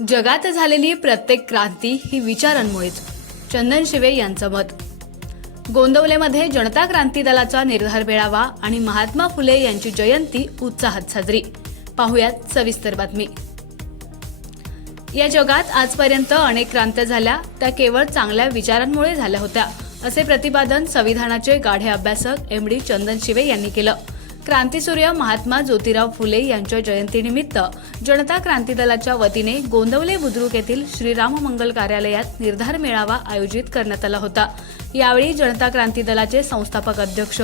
जगात झालेली प्रत्येक क्रांती ही विचारांमुळेच. चंदन शिवे यांचं मत. गोंदवलेमध्ये जनता क्रांती दलाचा निर्धार मिळावा आणि महात्मा फुले यांची जयंती उत्साहात साजरी. पाहुयात सविस्तर बातमी. या जगात आजपर्यंत अनेक क्रांत्या झाल्या त्या केवळ चांगल्या विचारांमुळे झाल्या होत्या असे प्रतिपादन संविधानाचे गाढे अभ्यासक एम डी चंदन शिवे यांनी केलं. क्रांतीसूर्य महात्मा ज्योतिराव फुले यांच्या जयंतीनिमित्त जनता क्रांती दलाच्या वतीने गोंदवले बुद्रुक येथील श्रीराम मंगल कार्यालयात निर्धार मेळावा आयोजित करण्यात आला होता. यावेळी जनता क्रांती दलाचे संस्थापक अध्यक्ष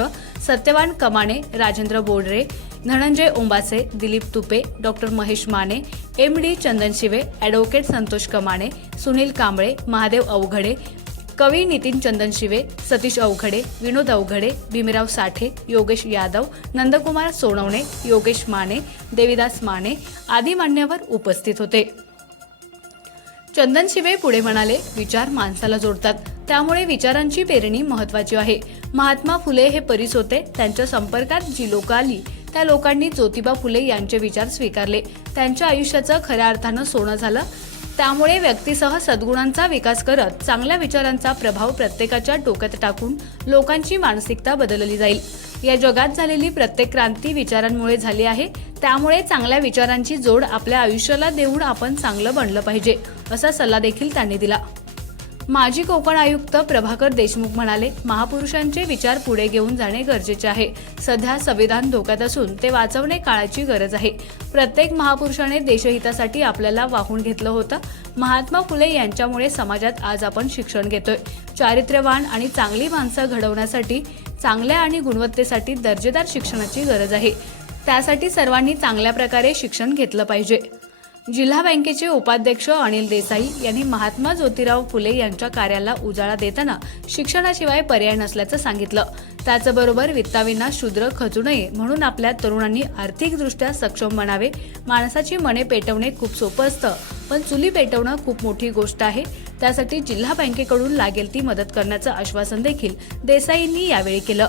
Satyavan Kamane Rajendra Bodre Dhananjay Ombase Dilip Tupe doctor Mahesh Mane M D Chandan Shive advocate Santosh Kamane Sunil Kamble Mahadev Avaghade कवी नितीन चंदन शिवे सतीश अवघडे विनोद अवघडे भीमराव साठे योगेश यादव नंदकुमार सोनवणे योगेश माने देविदास माने आदी मान्यवर उपस्थित होते. चंदन शिवे पुढे म्हणाले विचार माणसाला जोडतात. त्यामुळे विचारांची पेरणी महत्वाची आहे. महात्मा फुले हे परीस होते. त्यांच्या संपर्कात जी लोक आली त्या लोकांनी ज्योतिबा फुले यांचे विचार स्वीकारले. त्यांच्या आयुष्याचं खऱ्या अर्थानं सोनं झालं. त्यामुळे व्यक्तीसह सद्गुणांचा विकास करत चांगल्या विचारांचा प्रभाव प्रत्येकाच्या डोक्यात टाकून लोकांची मानसिकता बदलली जाईल. या जगात झालेली प्रत्येक क्रांती विचारांमुळे झाली आहे. त्यामुळे चांगल्या विचारांची जोड आपल्या आयुष्याला देऊन आपण चांगलं बनलं पाहिजे असा सल्ला देखील त्यांनी दिला. माजी कोकण आयुक्त प्रभाकर देशमुख म्हणाले महापुरुषांचे विचार पुढे घेऊन जाणे गरजेचे आहे. सध्या संविधान धोक्यात असून ते वाचवणे काळाची गरज आहे. प्रत्येक महापुरुषाने देशहितासाठी आपल्याला वाहून घेतलं होतं. महात्मा फुले यांच्यामुळे समाजात आज आपण शिक्षण घेतोय. चारित्र्यवान आणि चांगली माणसं घडवण्यासाठी चांगल्या आणि गुणवत्तेसाठी दर्जेदार शिक्षणाची गरज आहे. त्यासाठी सर्वांनी चांगल्या प्रकारे शिक्षण घेतलं पाहिजे. जिल्हा बँकेचे उपाध्यक्ष अनिल देसाई यांनी महात्मा ज्योतिराव फुले यांच्या कार्याला उजाळा देताना शिक्षणाशिवाय पर्याय नसल्याचं सांगितलं. त्याचबरोबर वित्ताविना शूद्र खचू नये म्हणून आपल्या तरुणांनी आर्थिकदृष्ट्या सक्षम बनावे. माणसाची मने पेटवणे खूप सोपं असतं पण चुली पेटवणं खूप मोठी गोष्ट आहे. त्यासाठी जिल्हा बँकेकडून लागेल ती मदत करण्याचं आश्वासन देखील देसाईंनी यावेळी केलं.